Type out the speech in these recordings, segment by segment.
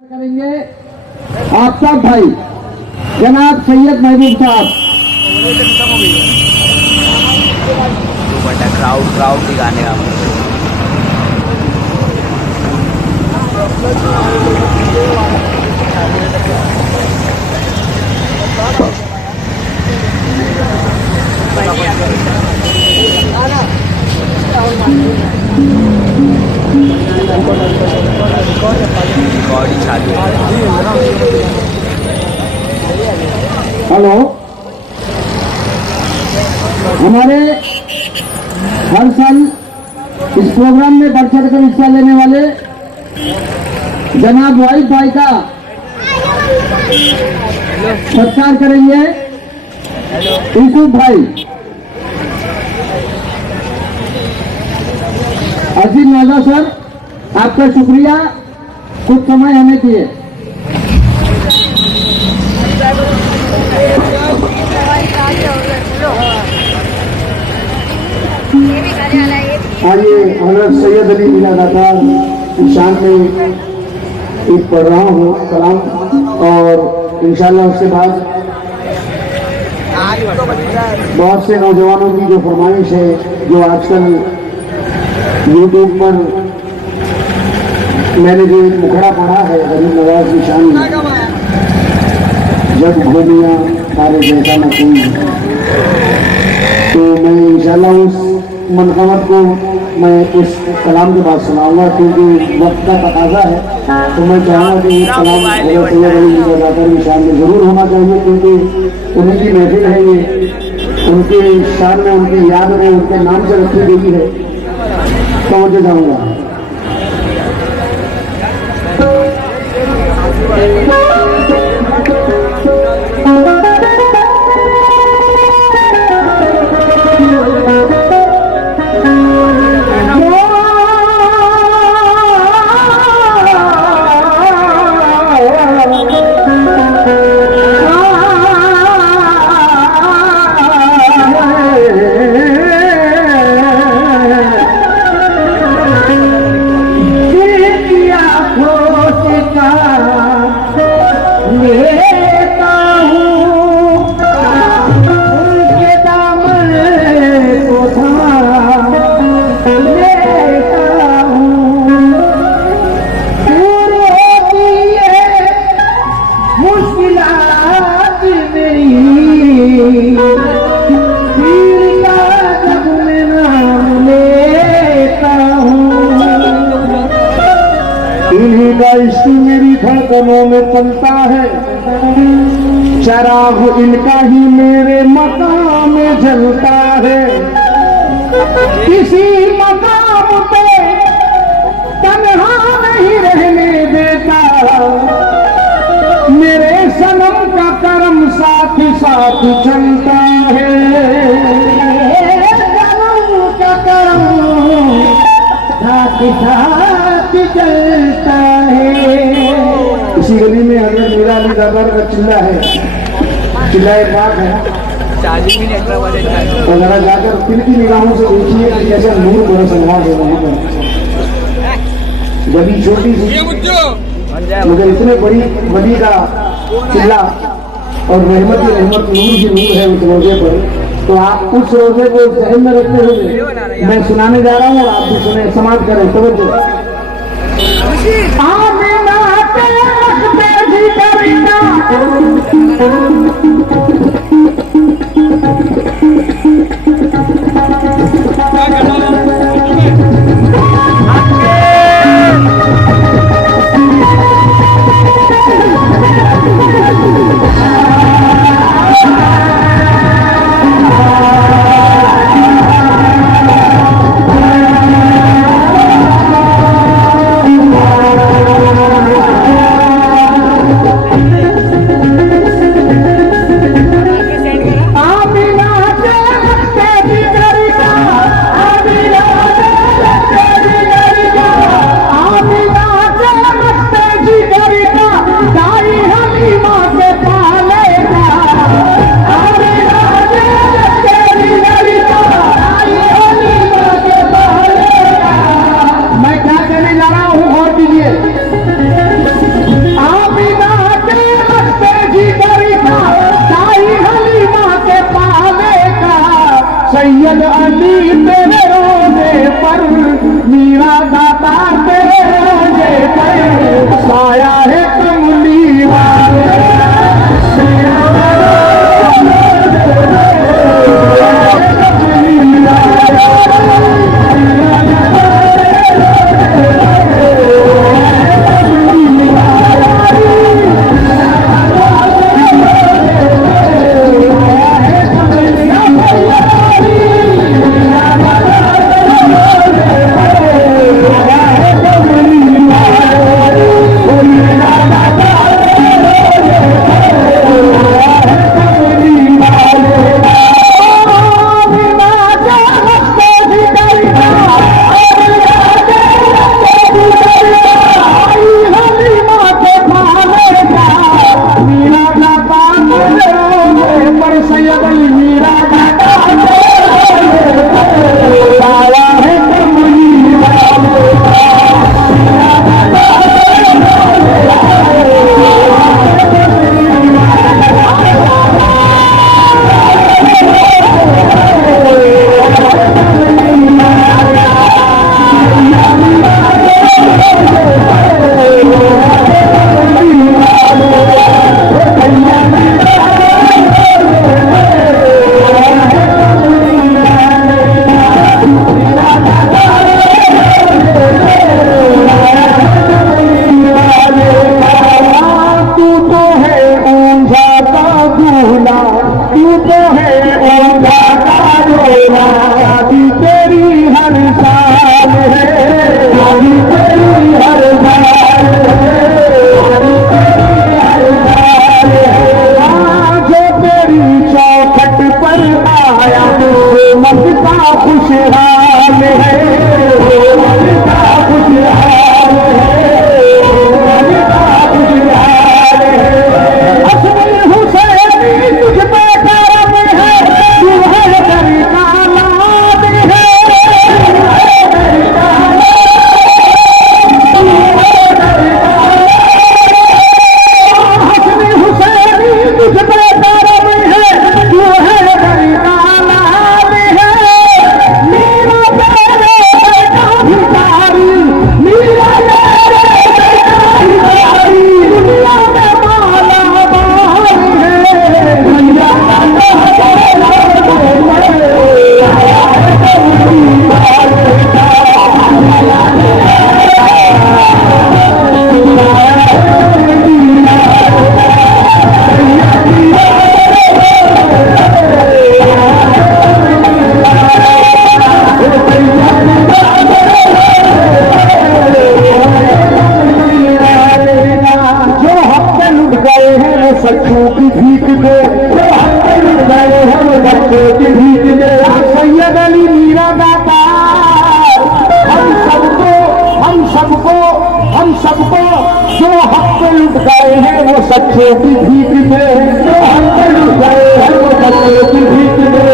करेंगे आफ्ताब भाई जनाब सैयद महबूब साहब। क्राउड दिखाने का हेलो, हमारे हर साल इस प्रोग्राम में बढ़ चढ़ कर हिस्सा लेने वाले जनाब वाहिद भाई का सत्कार करेंगे। यूसुफ भाई, अजीज नाजा सर, आपका शुक्रिया कुछ समय हमें दिए। आइए हजरत सैयद अली मिलादाकार की शान में एक पढ़ रहा हूँ कलाम, और इंशाल्लाह उसके बाद बहुत से नौजवानों की जो फरमाइश है, जो आजकल यूट्यूब पर मैंने जो एक मुखड़ा पढ़ा है गरीब नवाज की शान में, जब घूमिया सारे जैसा न कोई, तो मैं इंशाल्लाह उस मनकमत को मैं इस कलाम के बाद सुनाऊंगा, क्योंकि वक्त का तकाजा है। तो मैं चाहूँगा कि इस कलाम हज़रत सैयद अली मिलादाकार की शान में ज़रूर होना चाहिए, क्योंकि उन्हीं की महफिल है ये, उनके शान में, उनकी याद में, उनके नाम से रखी गई है। तो मुझे जाऊँगा मेरी धड़कनों में पलता है, चराग इनका ही मेरे मकाम में जलता है। किसी मकाम पे तन्हा नहीं रहने देता, मेरे सनम का करम साथ साथ चलता है। सनम का करम साथ साथ चलता है। इसी गली में हजरत मीरा अली दरबार का चिल्ला है, चिल्लाए पाक है, और जरा जाकर दिल की निगाहों से देखिए कि कैसा नूर बरस रहा है वहाँ पर। गली छोटी सी, मगर इतने बड़ी वली का चिल्ला और रहमत की रहमत, नूर की नूर है उस रोजे पर। तो आप उस रोजे को जहन में रखते हुए मैं सुनाने जा रहा हूँ, और आप भी सुने, समाप्त करें। तवज्जो। अली तेरे रोजे पर, मीरा दाता तेरे रोजे पर, साया है कमली वाले बच्चों की भीख दे, जो हमको लुट गए हैं वो बच्चों की भीख दे,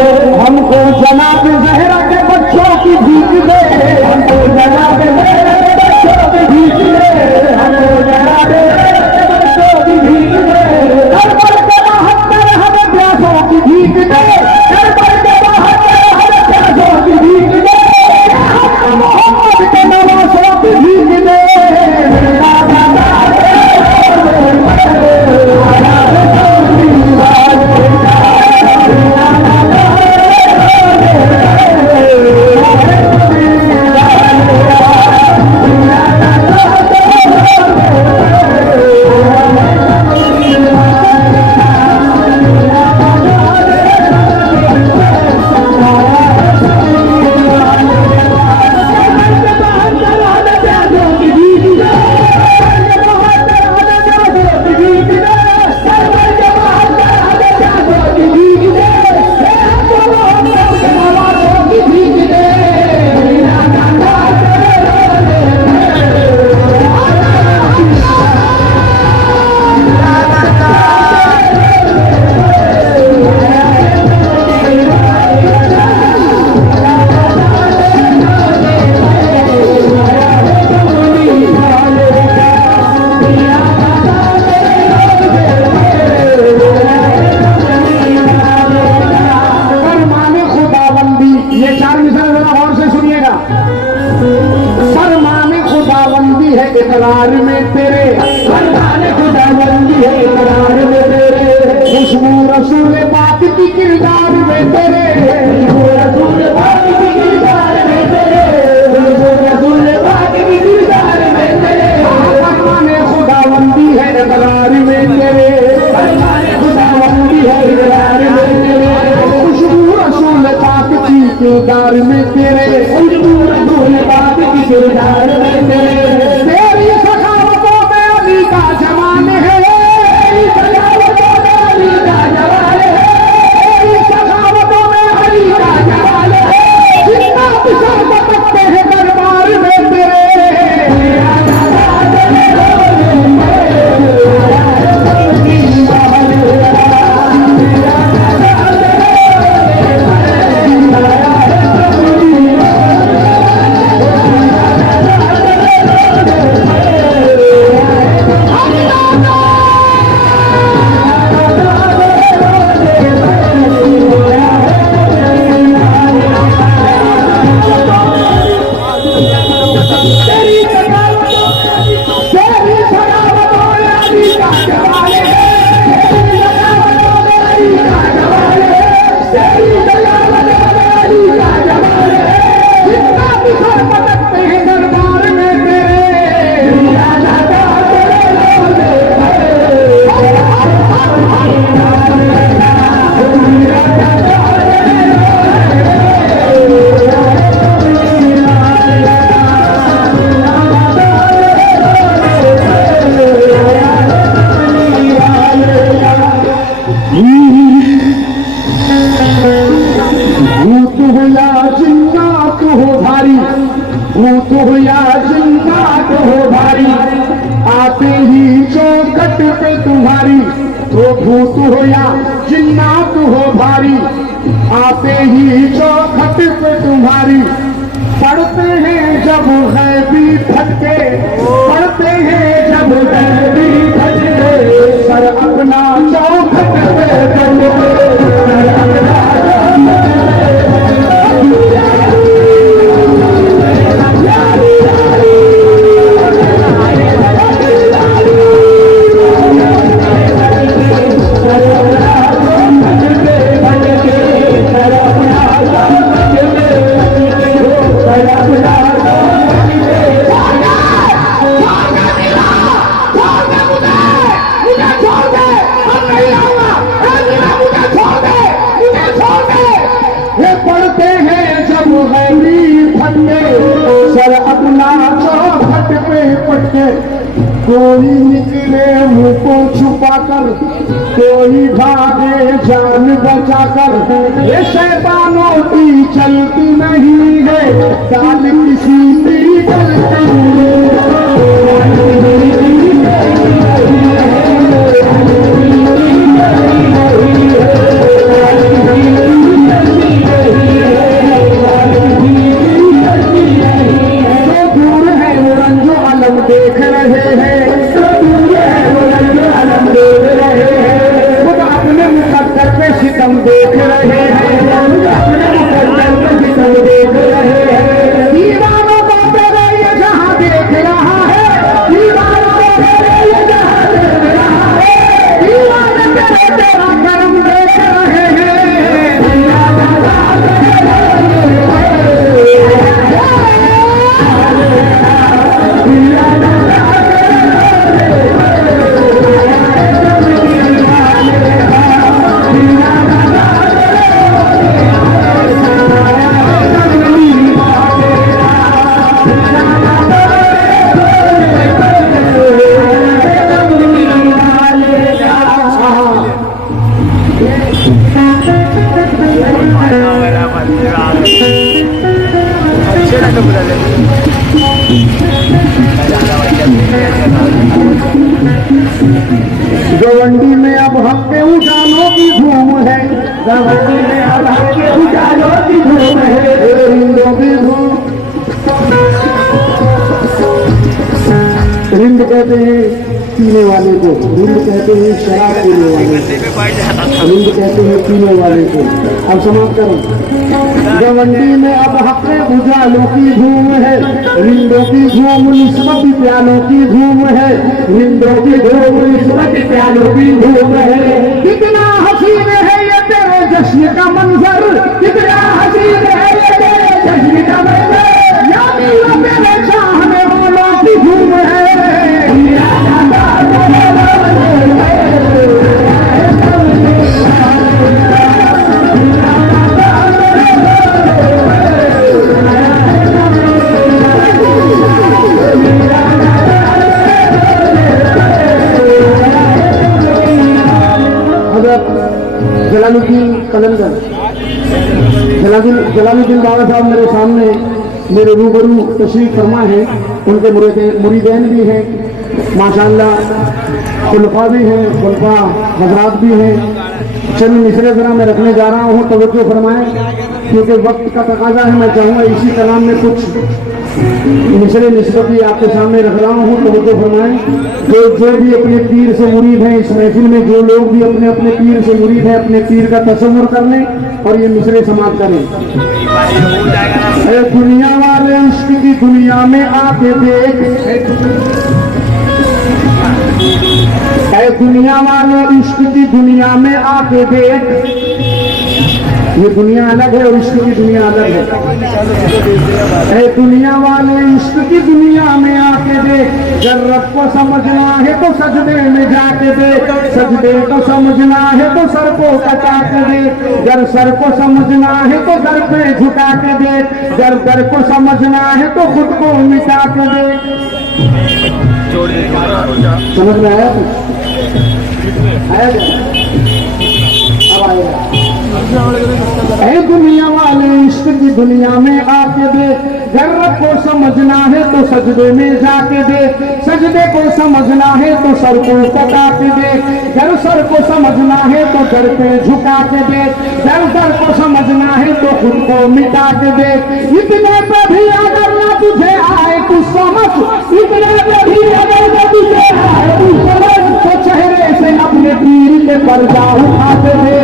हमको जनाब ज़हरा के बच्चों की भीख दे, हमको जनाब ज़हरा के बच्चों की भीख दे, हमको जनाब ज़हरा के बच्चों की भीख दे, करबल के 72 हमें प्यासों की भीख दे, करबल के 72 हमें प्यासों की भीख दे, मोहम्मद के नवासों की भीख दे। Yeah. कंडीशन जरा गौर से सुनिएगा। फरमाने खुदाबंदी है इकरार में तेरे, फरमाने खुदाबंदी है इकरार में तेरे, खुशबू रसूल पाक की किरदार में तेरे, खुशबू रसूल पाक की किरदार में तेरे, खुशबू रसूल पाक की किरदार में तेरे, फरमाने खुदाबंदी है इकरार में तेरे, फरमाने खुदाबंदी है इकरार में तेरे, खुशबू रसूल पाक की किरदार में तेरे, खुशबू रसूल पाक की किरदार में तेरे, तेरी सखावतों में अली का जमान है, तेरी सखावतों में अली का जमान है, तेरी सखावतों में अली का जमान है, जितना पिछड़ सकते हैं दरबार में तेरे, भूत हो या जिन्नात हो भारी, भूत हो या जिन्नात हो भारी, आते ही चौखट पे तुम्हारी, तो भूत हो या जिन्नात हो भारी, आते ही चौखट पे तुम्हारी, पढ़ते हैं जब गैबी फटके, पढ़ते हैं जब गैबी फटके, सर अपना चौखट पे फटके, सर अपना सर अपना चौखट पे पटके, कोई निकले मुंह को छुपाकर, कोई भागे जान बचाकर, ये शैतानों की चलती नहीं है दाल किसी की गलती देख रहे हैं, खुद अपने मुकद्दर पे सितम देख रहे हैं, अपने मुकद्दर पे सितम देख रहे हैं, दीवानों को तेरे ये जहां देख रहा है, दीवानों को तेरे ये जहां देख रहा है, दीवाने तेरे तेरा करम देख रहे हैं, गवंडी में अब हफ्ते उजालों की धूम है, गवंडी में अब हफ्ते उजालों की धूम है, रिंदों की धूम। रिंद कहते हैं पीने वाले को, रिंद कहते हैं शराब पीने वाले को, रिंद कहते हैं पीने वाले को। अब समाप्त करो। गवंडी में अब हक उजालों की धूम है, रिंदों की धूम निस्बत प्यालों की धूम है, रिंदों की धूम निस्बत प्यालों की धूम है। कितना हसीन है ये तेरे जश्न का मंजर, कितना हसीन है ये तेरे जश्न का मंजर, यानी वो मेरे चाहने वालों की धूम है। जलालुद्दीन कलंदर, जलालुद्दीन बाबा साहब मेरे सामने मेरे रूबरू तशरीफ फरमा है। उनके मुरीदैन भी हैं माशाअल्लाह, खुलफा भी हैं, खुलफा हजरात भी हैं। चंद मिसरे जरा मैं रखने जा रहा हूँ, तवज्जो फरमाएं क्योंकि वक्त का तकाजा है। मैं चाहूँगा इसी कलाम में कुछ मिसरे निस्बती आपके सामने रख रहा हूँ, तवज्जो फरमाएं। जो भी अपने पीर से मुरीद हैं इस महफिल में, जो लोग भी अपने अपने पीर से मुरीद हैं, अपने पीर का तसव्वुर कर लें और ये मिसरे समाप्त करें। दुनिया वाले इश्क की दुनिया में आके देख, दुनिया वाले इश्क की दुनिया में आके देख। ये दुनिया अलग है और इश्क की दुनिया अलग है। दुनिया वाले इश्क की दुनिया में आके देख, जर्रत को समझना है तो सजदे में जाके देख, सजदे को समझना है तो सर को कटा के देख, जर सर को समझना है तो दर पे झुका के देख, जर दर को समझना है तो खुद को मिटा के देख। समझ में आया? अब आएगा। दुनिया वाले इश्क की दुनिया में आके देख, जर्रत को समझना है तो सजदे में जाके देख, सजदे को समझना है तो सर को कटा के देख, जर सर को समझना है तो दर पे झुका के देख, जर दर को समझना है तो खुद को मिटा के देख। इतने पे भी अगर ना तुझे आए तू समझ, इतने पे भी अगर ना तुझे आए तू समझ, तो चेहरे से अपने पीर के पर्दा उठाते दे,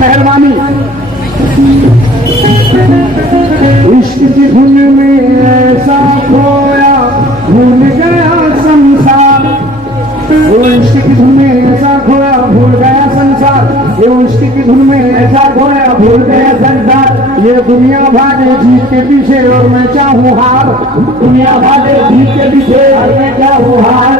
मेहरबानी। इश्क की धुन में ऐसा खोया भूल गया संसार, वो इश्क की धुन में ऐसा खोया भूल गया संसार, ये इश्क की धुन में ऐसा खोया भूल गया संसार। ये दुनिया भागे जीत के पीछे और मैं चाहूँ हार, दुनिया भागे जीत के पीछे और मैं चाहूँ हार।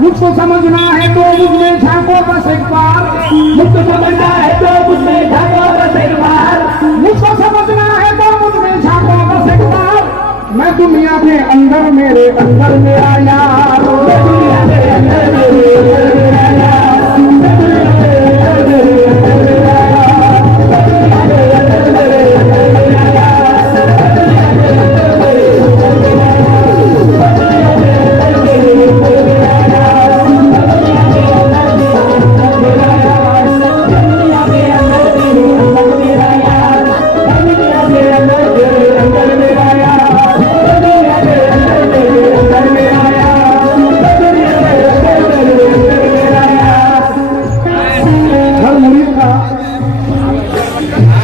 मुझको समझना है तो मुझमें झांको बस एक बार, मुझको समझना है तो मुझमें झांको बस एक बार, मुझको समझना है तो मुझमें झांको बस एक बार। मैं दुनिया के अंदर मेरे अंदर मेरा यार, दुनिया के अंदर मेरे अंदर मेरा यार,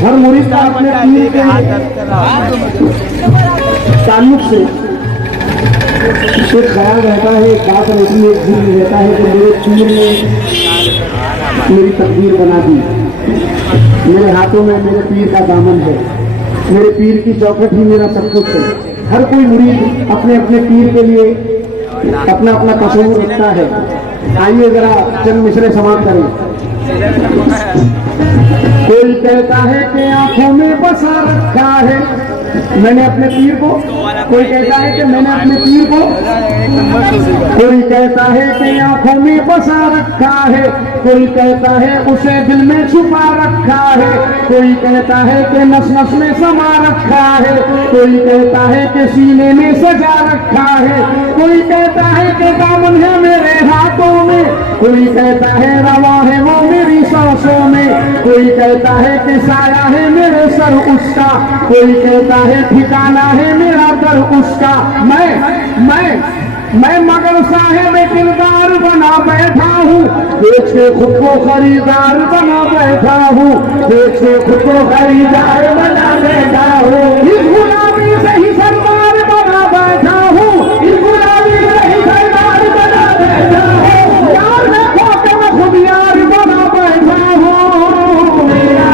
हर मुरीद का अपने पीर के ताल्लुक से एक ख्याल रहता है, एक बात रहती है, एक दिल रहता है कि मेरे पीर ने मेरी तकदीर बना दी, मेरे हाथों में मेरे पीर का दामन है, मेरे पीर की चौखट ही मेरा सब कुछ है। हर कोई मुरीद अपने अपने पीर के लिए अपना अपना तस्वीर रखता है। आइए जरा चंद मिसरे समाप्त करें। कोई कहता है कि आंखों में बसा रखा है मैंने अपने पीर को, कोई कहता है कि मैंने अपने पीर को, कोई कहता है कि आंखों में बसा रखा है, कोई कहता है उसे दिल में छुपा रखा है, कोई कहता है कि नस नस में समा रखा है, कोई कहता है कि सीने में सजा रखा है, कोई कहता है कि दामन है मेरे हाथों में, कोई कहता है रवा है वो मेरी सांसों में, कोई कहता है कि साया है मेरे सर उसका, कोई कहता है ठिकाना है मेरा दर उसका। मैं मगर साहेब किरदार बना बैठा हूँ, देख के खुद को खरीदार बना बैठा हूँ, देख के खुद को खरीदार बना बैठा हूँ, इस गुलामी से ही सरदार बना बैठा हूँ, इस गुलामी से ही सरदार बना बैठा हूँ, यार देखो कि मैं खुद यार बना बैठा हूँ, मेरा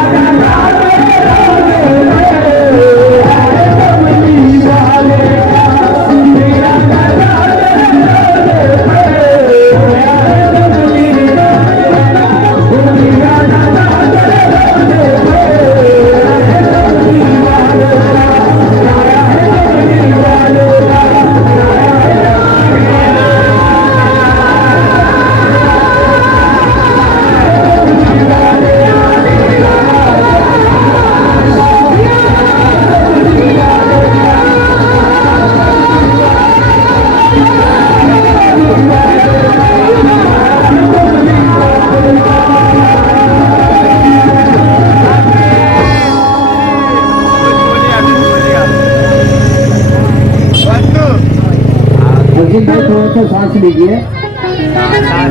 थोड़ा सा सांस लीजिए,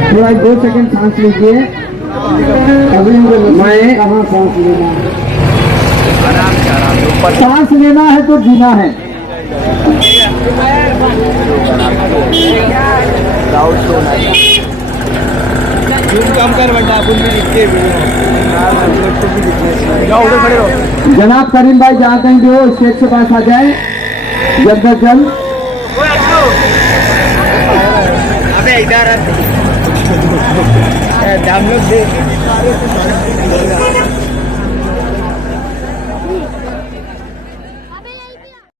थोड़ा 2 सेकंड सांस लीजिए। अभी मैं कहाँ सांस लेना है, सांस लेना है तो जीना है। जनाब करीम भाई जहाँ कहीं भी हो स्टेज के पास आ जाए जल्द से जल्द। अबे इधर हम लोग